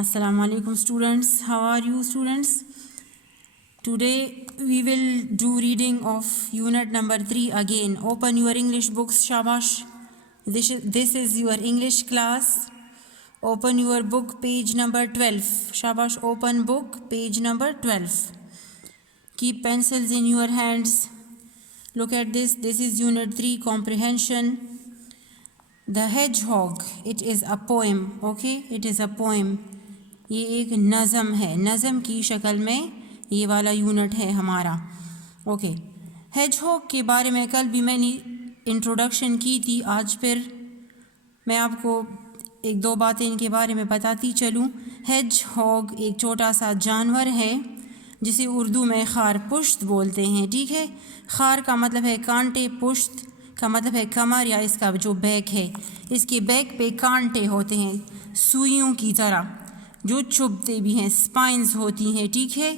Assalamu alaikum students. How are you students? Today we will do reading of unit number 3 again. Open your English books, shabash. This is your English class. Open your book, page number 12. Shabash, open book, page number 12. Keep pencils in your hands. Look at this. This is unit 3, comprehension. The Hedgehog. It is a poem. Okay, it is a poem. یہ ایک نظم ہے، نظم کی شکل میں یہ والا یونٹ ہے ہمارا. اوکے، ہیج ہاگ کے بارے میں کل بھی میں نے انٹروڈکشن کی تھی. آج پھر میں آپ کو ایک دو باتیں ان کے بارے میں بتاتی چلوں. ہیج ہاگ ایک چھوٹا سا جانور ہے جسے اردو میں خار پشت بولتے ہیں. ٹھیک ہے، خار کا مطلب ہے کانٹے، پشت کا مطلب ہے کمر یا اس کا جو بیک ہے. اس کے بیک پہ کانٹے ہوتے ہیں سوئیوں کی طرح جو چبھتے بھی ہیں، سپائنز ہوتی ہیں. ٹھیک ہے،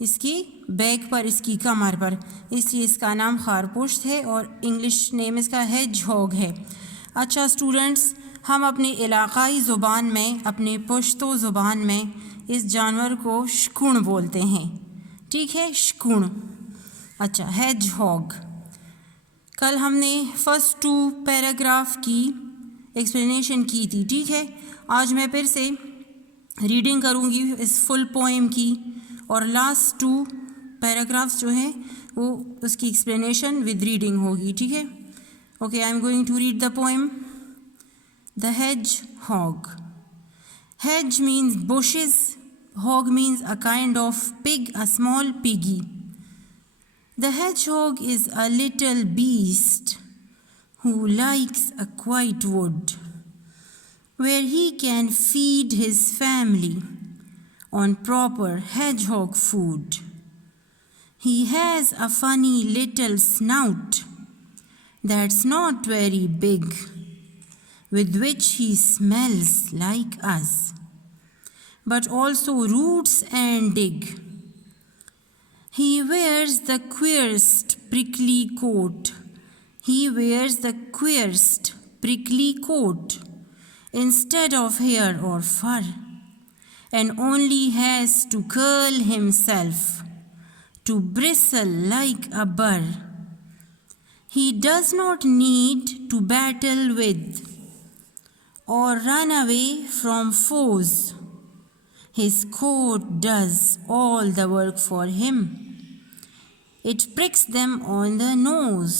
اس کی بیک پر، اس کی کمر پر، اس لیے اس کا نام خار پشت ہے اور انگلش نیم اس کا ہیج ہاگ ہے. اچھا اسٹوڈنٹس، ہم اپنے علاقائی زبان میں، اپنے پشتو زبان میں اس جانور کو شکون بولتے ہیں. ٹھیک ہے، شکون. اچھا، ہیج ہاگ. کل ہم نے فرسٹ 2 پیراگراف کی ایکسپلینیشن کی تھی. ٹھیک ہے، آج میں پھر سے ریڈنگ کروں گی اس فل پوئم کی، اور لاسٹ 2 پیراگرافس جو ہیں وہ اس کی ایکسپلینیشن ود ریڈنگ ہوگی. ٹھیک ہے، okay, I am going to read the poem. The hedgehog. Hedge means bushes, hog means a kind of pig, a small piggy. The hedgehog is a little beast who likes a quiet wood, where he can feed his family on proper hedgehog food. He has a funny little snout that's not very big, with which he smells like us, but also roots and dig. He wears the queerest prickly coat. He wears the queerest prickly coat instead of hair or fur, and only has to curl himself to bristle like a burr. He does not need to battle with or run away from foes. His coat does all the work for him. It pricks them on the nose.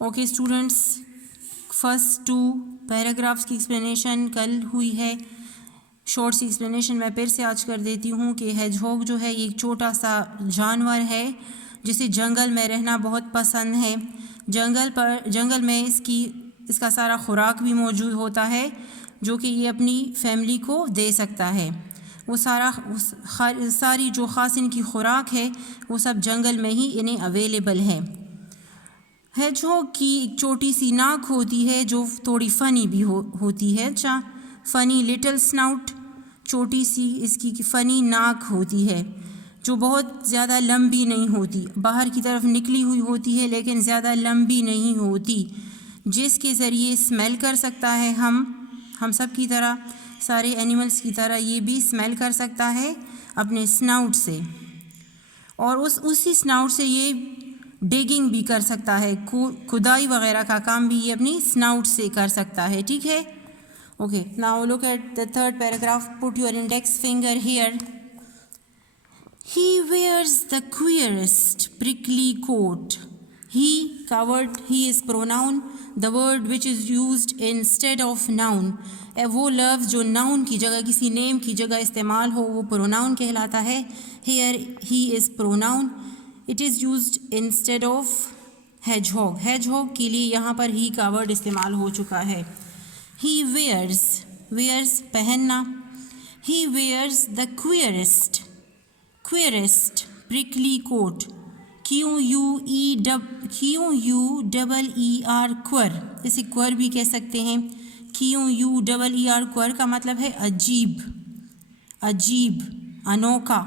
Okay students, first 2 paragraphs کی explanation کل ہوئی ہے. Short سی explanation میں پھر سے آج کر دیتی ہوں کہ ہیج ہاگ جو ہے یہ ایک چھوٹا سا جانور ہے جسے جنگل میں رہنا بہت پسند ہے. جنگل میں اس کا سارا خوراک بھی موجود ہوتا ہے جو کہ یہ اپنی فیملی کو دے سکتا ہے. وہ ساری جو خاص ان کی خوراک ہے وہ سب جنگل میں ہی انہیں اویلیبل ہے. ہیج ہاگ کی ایک چھوٹی سی ناک ہوتی ہے جو تھوڑی فنی بھی ہوتی ہے. اچھا، فنی لٹل سناؤٹ، چھوٹی سی اس کی فنی ناک ہوتی ہے جو بہت زیادہ لمبی نہیں ہوتی، باہر کی طرف نکلی ہوئی ہوتی ہے لیکن زیادہ لمبی نہیں ہوتی، جس کے ذریعے اسمیل کر سکتا ہے. ہم سب کی طرح، سارے اینیملز کی طرح یہ بھی اسمیل کر سکتا ہے اپنے سناؤٹ سے، اور اسی سناؤٹ سے یہ ڈیگنگ بھی کر سکتا ہے، کھدائی وغیرہ کا کام بھی یہ اپنی سناؤٹ سے کر سکتا ہے. ٹھیک ہے، okay. Now look at the 3rd paragraph. Put your index finger here. He wears the queerest prickly coat. He کا word, he is pronoun, the word which is used instead of noun. وہ لفظ جو noun کی جگہ، کسی نیم کی جگہ استعمال ہو وہ پروناؤن کہلاتا ہے. Here he is pronoun. It is used instead of hedgehog. Hedgehog کے لیے یہاں پر ہی کا ورڈ استعمال ہو چکا ہے. He wears پہننا. He wears the queerest prickly coat. Queer, queer. اسے queer بھی کہہ سکتے ہیں. queer queer کا مطلب ہے عجیب، انوکھا.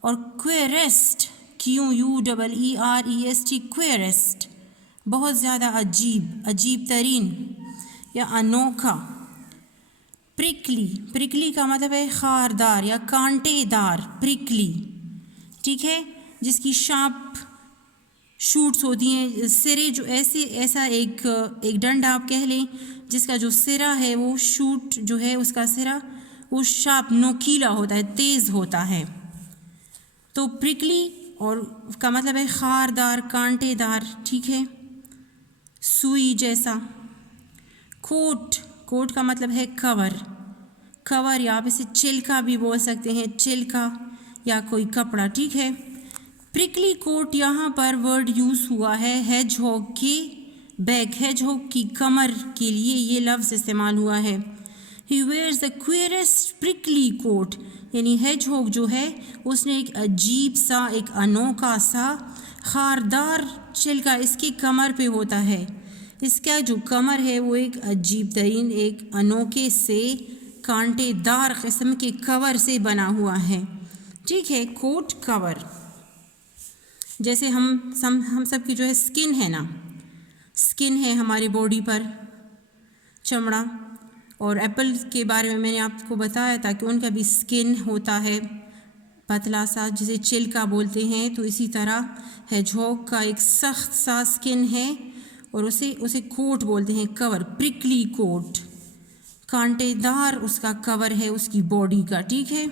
اور queerest queerest بہت زیادہ عجیب ترین یا انوکھا. پرکلی، پرکلی کا مطلب ہے خاردار یا کانٹے دار، پرکلی، ٹھیک ہے، جس کی شارپ شوٹس ہوتی ہیں، سرے جو ایسا ایک ڈنڈا آپ کہہ لیں جس کا جو سرا ہے وہ شوٹ جو ہے اس کا سرا وہ شارپ نوکیلا ہوتا ہے، تیز ہوتا ہے. تو پرکلی اور کا مطلب ہے خاردار، کانٹے دار، ٹھیک ہے، سوئی جیسا. کوٹ، کوٹ کا مطلب ہے کور، کور یا آپ اسے چلکا بھی بول سکتے ہیں، چلکا یا کوئی کپڑا، ٹھیک ہے. پرکلی کوٹ یہاں پر ورڈ یوز ہوا ہے ہیج ہوگ کی بیک، ہیج ہوگ کی کمر کے لیے یہ لفظ استعمال ہوا ہے. ہی ویئرز دا کوئرسٹ پرکلی کوٹ، یعنی ہیج ہوگ جو ہے اس نے ایک عجیب سا، ایک انوکھا سا خاردار چلکا اس کی کمر پہ ہوتا ہے. اس کا جو کمر ہے وہ ایک عجیب ترین، ایک انوکھے سے کانٹے دار قسم کے کور سے بنا ہوا ہے، ٹھیک ہے. کوٹ، کور. جیسے ہم سب کی جو ہے سکن ہے نا، سکن ہے ہماری باڈی پر، چمڑا. اور ایپل کے بارے میں نے آپ کو بتایا تھا کہ ان کا بھی سکن ہوتا ہے پتلا سا جسے چلکا بولتے ہیں. تو اسی طرح ہیجہوگ کا ایک سخت سا سکن ہے اور اسے کوٹ بولتے ہیں، کور، پرکلی کوٹ، کانٹے دار اس کا کور ہے اس کی باڈی کا، ٹھیک ہے.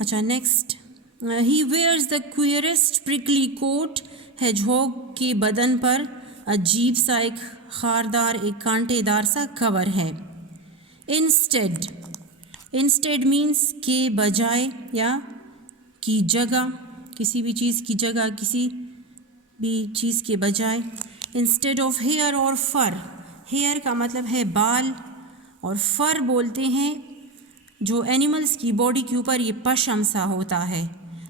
اچھا نیکسٹ، ہی ویئرز دا کوئرسٹ پرکلی کوٹ، ہیجہوگ کے بدن پر عجیب سا ایک خاردار، ایک کانٹے دار سا کور ہے. انسٹیڈ، انسٹیڈ مینس کے بجائے یا کی جگہ، کسی بھی چیز کی جگہ، کسی بھی چیز کے بجائے. انسٹیڈ آف ہیئر اور فر، ہیئر کا مطلب ہے بال اور فر بولتے ہیں جو اینیملز کی باڈی کے اوپر یہ پشم سا ہوتا ہے،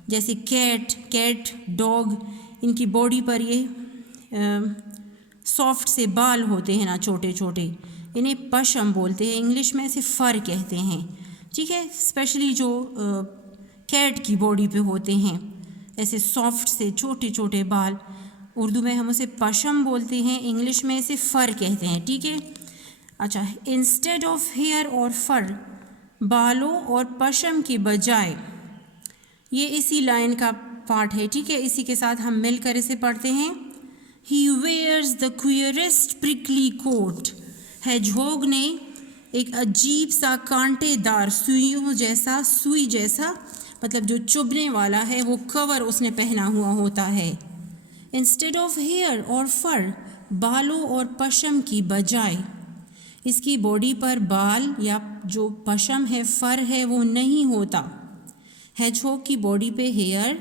جیسے کیٹ، ڈاگ، ان کی باڈی پر یہ سافٹ سے بال ہوتے ہیں نا، چھوٹے چھوٹے، انہیں پشم بولتے ہیں، انگلش میں اسے فر کہتے ہیں، ٹھیک ہے. اسپیشلی جو کیٹ کی باڈی پہ ہوتے ہیں ایسے سافٹ سے چھوٹے چھوٹے بال، اردو میں ہم اسے پشم بولتے ہیں، انگلش میں اسے فر کہتے ہیں، ٹھیک ہے. اچھا، انسٹیڈ آف ہیئر اور فر، بالوں اور پشم کے بجائے، یہ اسی لائن کا پارٹ ہے، ٹھیک ہے. اسی کے ساتھ ہم مل کر اسے پڑھتے ہیں. ہی ویئرز دا کوئرسٹ پرکلی کوٹ، ہیجہوگ نے ایک عجیب سا کانٹے دار سوئی جیسا مطلب جو چبھنے والا ہے وہ کور اس نے پہنا ہوا ہوتا ہے. انسٹیڈ آف ہیئر اور فر، بالوں اور پشم کی بجائے، اس کی باڈی پر بال یا جو پشم ہے، فر ہے، وہ نہیں ہوتا. ہیجہوگ کی باڈی پہ ہیئر،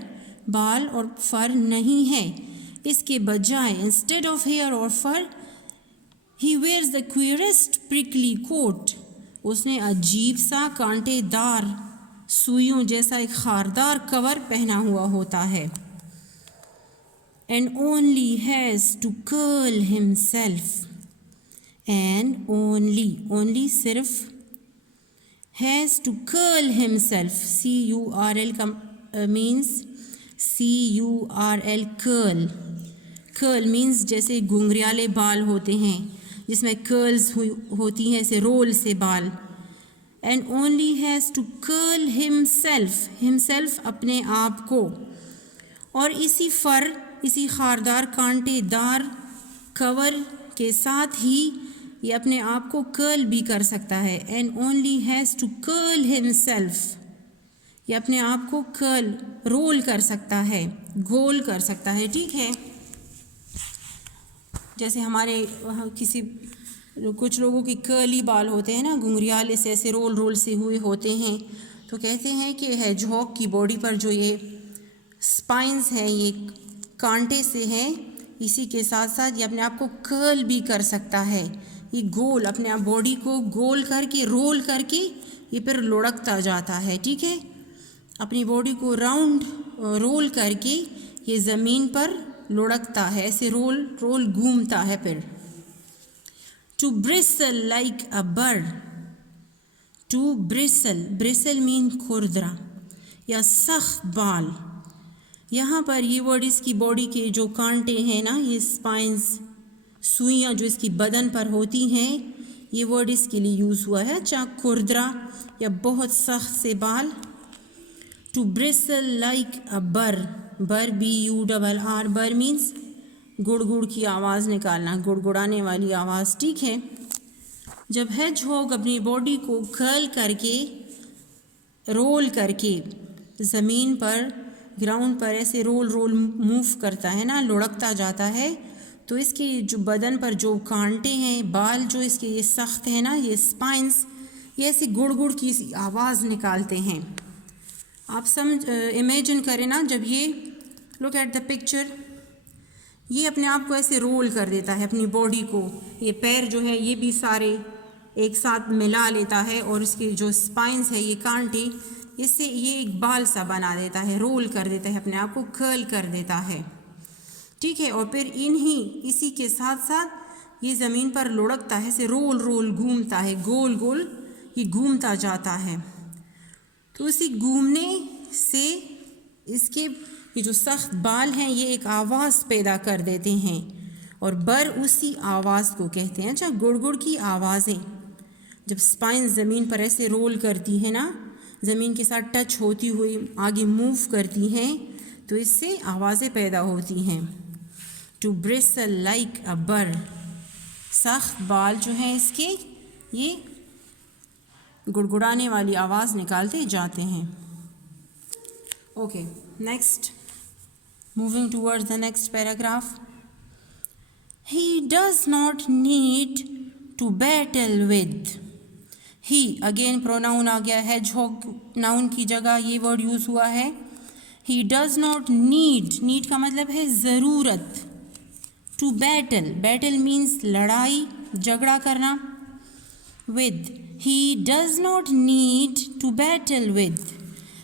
بال اور فر نہیں ہے، اس کے بجائے انسٹیڈ آف ہیئر اور فر ہی ویئرز دا کوئرسٹ پرکلی کوٹ، اس نے عجیب سا کانٹے دار سوئیوں جیسا ایک خاردار کور پہنا ہوا ہوتا ہے. And only has to Kharal himself, and only صرف، has to Kharal himself, CURL کا مینس CURL، کرل مینس جیسے گھنگریالے بال ہوتے ہیں جس میں کرلز ہوتی ہیں، ایسے رول سے بال. And only has to Kharal himself اپنے آپ کو، اور اسی خاردار کانٹے دار کور کے ساتھ ہی یہ اپنے آپ کو کرل بھی کر سکتا ہے. And only has to Kharal himself, یہ اپنے آپ کو کرل، رول کر سکتا ہے، گول کر سکتا ہے، ٹھیک ہے. جیسے ہمارے کچھ لوگوں کے کرلی بال ہوتے ہیں نا، گھنگریالے سے ایسے رول سے ہوئے ہوتے ہیں، تو کہتے ہیں کہ ہیجہوگ کی باڈی پر جو یہ سپائنز ہیں یہ کانٹے سے ہیں، اسی کے ساتھ ساتھ یہ اپنے آپ کو کرل بھی کر سکتا ہے. یہ گول اپنے آپ باڈی کو گول کر کے، رول کر کے یہ پھر لڑکتا جاتا ہے، ٹھیک ہے. اپنی باڈی کو راؤنڈ رول کر کے یہ زمین پر لڑکتا ہے، ایسے رول گھومتا ہے پھر. To bristle like a bird, to bristle mean کھردرا یا سخت بال. یہاں پر یہ ورڈ اس کی باڈی کے جو کانٹے ہیں نا، یہ سپائنز، سوئیاں جو اس کی بدن پر ہوتی ہیں، یہ ورڈ اس کے لیے یوز ہوا ہے. اچھا کھردرا یا بہت سخت سے بال. ٹو برسل لائک اے بر, بر BURR, بر مینس گڑ گڑ کی آواز نکالنا, گڑ گڑانے والی آواز, ٹھیک ہے. جب ہیج ہوگ اپنی باڈی کو کرل کر کے, رول کر کے زمین پر, گراؤنڈ پر ایسے رول موو کرتا ہے نا, لڑکتا جاتا ہے, تو اس کے جو بدن پر جو کانٹے ہیں, بال جو اس کے یہ سخت ہیں نا, یہ اسپائنس, یہ ایسی گڑ گڑ کی آواز نکالتے ہیں. آپ امیجن کریں نا, جب یہ لک ایٹ دا پکچر, یہ اپنے آپ کو ایسے رول کر دیتا ہے اپنی باڈی کو, یہ پیر جو ہے یہ بھی سارے ایک ساتھ ملا لیتا ہے, اور اس کے جو اسپائنس ہے یہ کانٹے, اس سے یہ ایک بال سا بنا دیتا ہے, رول کر دیتا ہے اپنے آپ کو, کرل کر دیتا ہے, ٹھیک ہے. اور پھر اسی کے ساتھ ساتھ یہ زمین پر لڑکتا ہے, ایسے رول گھومتا ہے, گول گول یہ گھومتا جاتا ہے. تو اسی گھومنے سے اس کے یہ جو سخت بال ہیں یہ ایک آواز پیدا کر دیتے ہیں, اور بر اسی آواز کو کہتے ہیں. اچھا گڑ گڑ کی آوازیں جب اسپائن زمین پر ایسے رول کرتی ہے نا, زمین کے ساتھ ٹچ ہوتی ہوئی آگے موو کرتی ہیں, تو اس سے آوازیں پیدا ہوتی ہیں. ٹو برسل لائک اے بر, سخت بال جو ہیں اس کے یہ گڑگڑانے والی آواز نکالتے جاتے ہیں. Okay, next, moving towards the next paragraph. He does not need to battle with. He again pronoun آ گیا, ہیج ہوگ ناؤن کی جگہ یہ ورڈ یوز ہوا ہے. ہی ڈز ناٹ نیڈ کا مطلب ہے ضرورت. ٹو بیٹل مینس لڑائی جھگڑا کرنا. With, he does not need to battle with.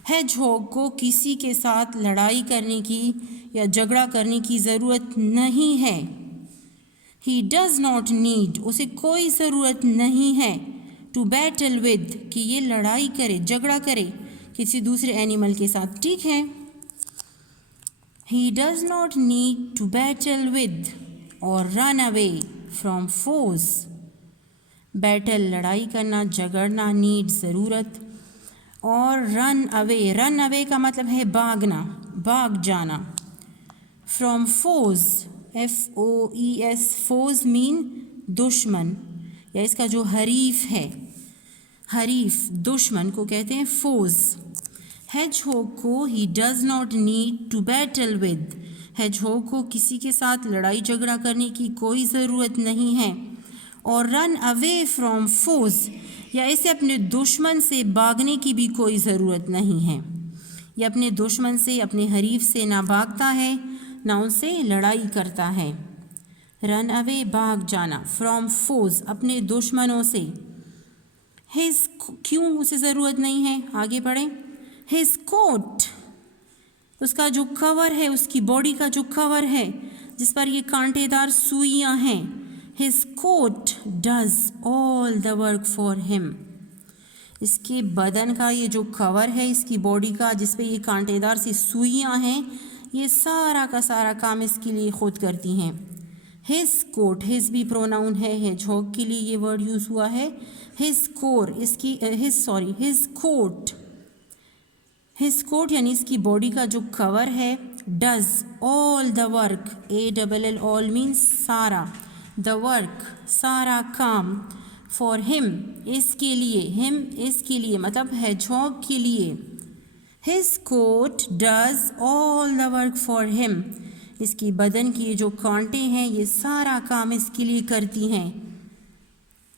Hedgehog کو کسی کے ساتھ لڑائی کرنے کی یا جھگڑا کرنے کی ضرورت نہیں ہے. ہی ڈز ناٹ نیڈ, اسے کوئی ضرورت نہیں ہے. ٹو بیٹل ود, کہ یہ لڑائی کرے, جھگڑا کرے کسی دوسرے اینیمل کے ساتھ, ٹھیک ہے. He does not need to battle with اور رن اوے فرام فوز. بیٹل لڑائی کرنا, جھگڑنا, نیڈ ضرورت, اور رن اوے کا مطلب ہے بھاگنا, بھاگ جانا. فرام فوز, FOES, فوز مین دشمن, یا اس کا جو حریف ہے, حریف دشمن کو کہتے ہیں فوز. ہیج ہوگ کو he does not need to battle with, hedgehog کو کسی کے ساتھ لڑائی جھگڑا کرنے کی کوئی ضرورت نہیں ہے. اور رن اوے فرام فوز, یا اسے اپنے دشمن سے بھاگنے کی بھی کوئی ضرورت نہیں ہے. یہ اپنے دشمن سے, اپنے حریف سے نہ بھاگتا ہے نہ ان سے لڑائی کرتا ہے. رن اوے بھاگ جانا, فرام فوز اپنے دشمنوں سے. ہز, کیوں اسے ضرورت نہیں ہے, آگے پڑھیں. ہز کوٹ, اس کا جو کور ہے, اس کی باڈی کا جو کور ہے جس پر یہ کانٹے دار سوئیاں ہیں, his coat does all the work for him. اس کے بدن کا یہ جو کور ہے, اس کی باڈی کا جس پہ یہ کانٹے دار سی سوئیاں ہیں, یہ سارا کا سارا کام اس کے لیے خود کرتی ہیں. ہز کوٹ, ہز بھی پروناؤن ہے, ہیج ہوگ کے لیے یہ ورڈ یوز ہوا ہے. ہز کوٹ یعنی اس کی باڈی کا جو کور ہے, does all the work, ALL all means سارا, دا ورک سارا کام, فار ہم اس کے لیے, ہم اس کے لیے مطلب ہیج ہوگ کے لیے. His coat does all the work for him, اس کی بدن کی جو کانٹے ہیں یہ سارا کام اس کے لیے کرتی ہیں.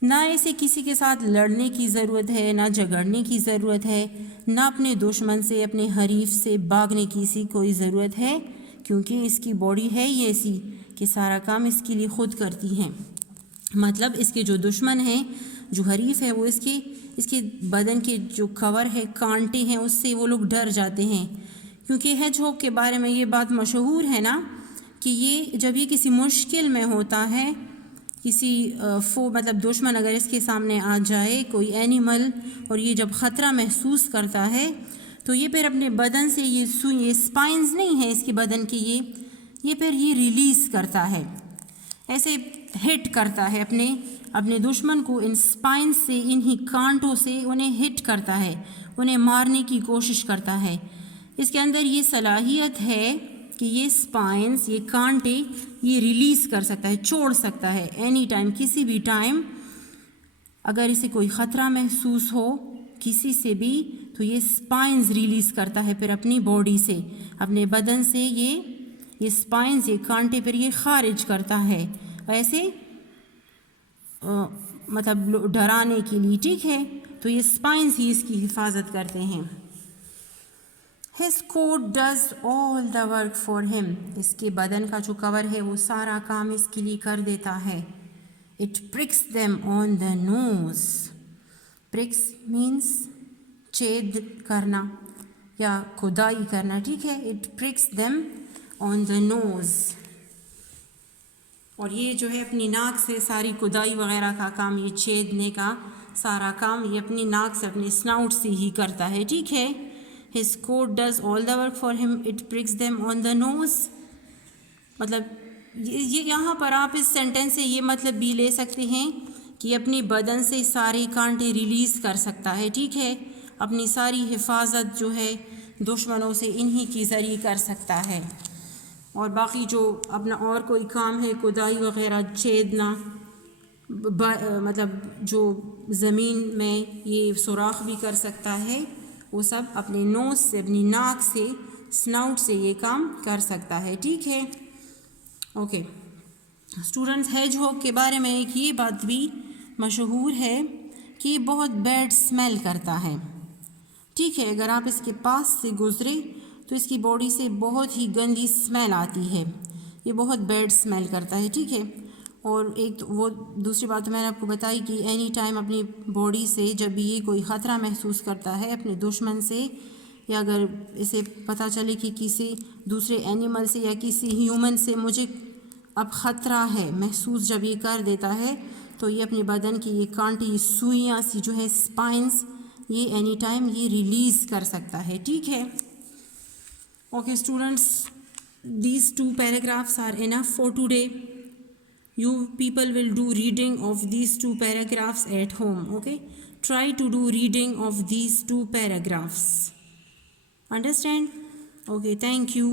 نہ اسے کسی کے ساتھ لڑنے کی ضرورت ہے, نہ جھگڑنے کی ضرورت ہے, نہ اپنے دشمن سے, اپنے حریف سے بھاگنے کی سی کوئی ضرورت ہے, کیونکہ اس کی باڈی ہے یہ ایسی کہ سارا کام اس کے لیے خود کرتی ہیں. مطلب اس کے جو دشمن ہیں, جو حریف ہے, وہ اس کے بدن کے جو کور ہے, کانٹے ہیں, اس سے وہ لوگ ڈر جاتے ہیں. کیونکہ ہیج ہوگ کے بارے میں یہ بات مشہور ہے نا کہ یہ جب یہ کسی مشکل میں ہوتا ہے, کسی مطلب دشمن اگر اس کے سامنے آ جائے, کوئی اینیمل, اور یہ جب خطرہ محسوس کرتا ہے تو یہ پھر اپنے بدن سے یہ اسپائنز نہیں ہے اس کے بدن کے, یہ پھر یہ ریلیز کرتا ہے, ایسے ہٹ کرتا ہے اپنے دشمن کو ان اسپائنس سے، انہی کانٹوں سے انہیں ہٹ کرتا ہے، انہیں مارنے کی کوشش کرتا ہے۔ اس کے اندر یہ صلاحیت ہے کہ یہ اسپائنس، یہ کانٹے، یہ ریلیز کر سکتا ہے، چھوڑ سکتا ہے اینی ٹائم، کسی بھی ٹائم اگر اسے کوئی خطرہ محسوس ہو کسی سے بھی تو یہ اسپائنز ریلیز کرتا ہے پھر اپنی باڈی سے، اپنے بدن سے یہ اسپائنز، یہ کانٹے پھر یہ خارج کرتا ہے ایسے مطلب ڈرانے کے لیے، ٹھیک ہے؟ تو یہ اسپائنز ہی اس کی حفاظت کرتے ہیں۔ His coat does all the work for him. اس کے بدن کا جو کور ہے وہ سارا کام اس کے لیے کر دیتا ہے۔ It pricks them on the nose. Pricks means چھید کرنا یا کھدائی کرنا، ٹھیک ہے؟ It pricks them on the nose. اور یہ جو ہے اپنی ناک سے ساری کھدائی وغیرہ کا کام، یہ چھیدنے کا سارا کام یہ اپنی ناک سے، اپنی سناؤٹ سے ہی کرتا ہے، ٹھیک ہے؟ His coat does all the work for him. It pricks them on the nose. مطلب یہ یہاں پر آپ اس سینٹینس سے یہ مطلب بھی لے سکتے ہیں کہ اپنی بدن سے سارے کانٹے ریلیز کر سکتا ہے، ٹھیک ہے؟ اپنی ساری حفاظت جو ہے دشمنوں سے انہی کی ذریعے کر سکتا ہے، اور باقی جو اپنا اور کوئی کام ہے کھدائی وغیرہ، چھیدنا، مطلب جو زمین میں یہ سوراخ بھی کر سکتا ہے، وہ سب اپنے نوز سے، اپنی ناک سے، سناؤٹ سے یہ کام کر سکتا ہے، ٹھیک ہے؟ اوکے اسٹوڈنٹس، ہیج ہوگ کے بارے میں ایک یہ بات بھی مشہور ہے کہ یہ بہت بیڈ اسمیل کرتا ہے، ٹھیک ہے؟ اگر آپ اس کے پاس سے گزرے تو اس کی باڈی سے بہت ہی گندی اسمیل آتی ہے، یہ بہت بیڈ اسمیل کرتا ہے، ٹھیک ہے؟ اور ایک وہ دوسری بات میں نے آپ کو بتائی کہ اینی ٹائم اپنی باڈی سے جب بھی یہ کوئی خطرہ محسوس کرتا ہے اپنے دشمن سے، یا اگر اسے پتہ چلے کہ کسی دوسرے اینیمل سے یا کسی ہیومن سے مجھے اب خطرہ ہے محسوس، جب یہ کر دیتا ہے تو یہ اپنے بدن کی یہ کانٹے، یہ سوئیاں سی جو ہے اسپائنس، یہ اینی ٹائم یہ ریلیز کر سکتا ہے، ٹھیک ہے؟ Okay students, these 2 paragraphs are enough for today. You people will do reading of these 2 paragraphs at home, okay? Try to do reading of these 2 paragraphs. Understand? Okay, thank you.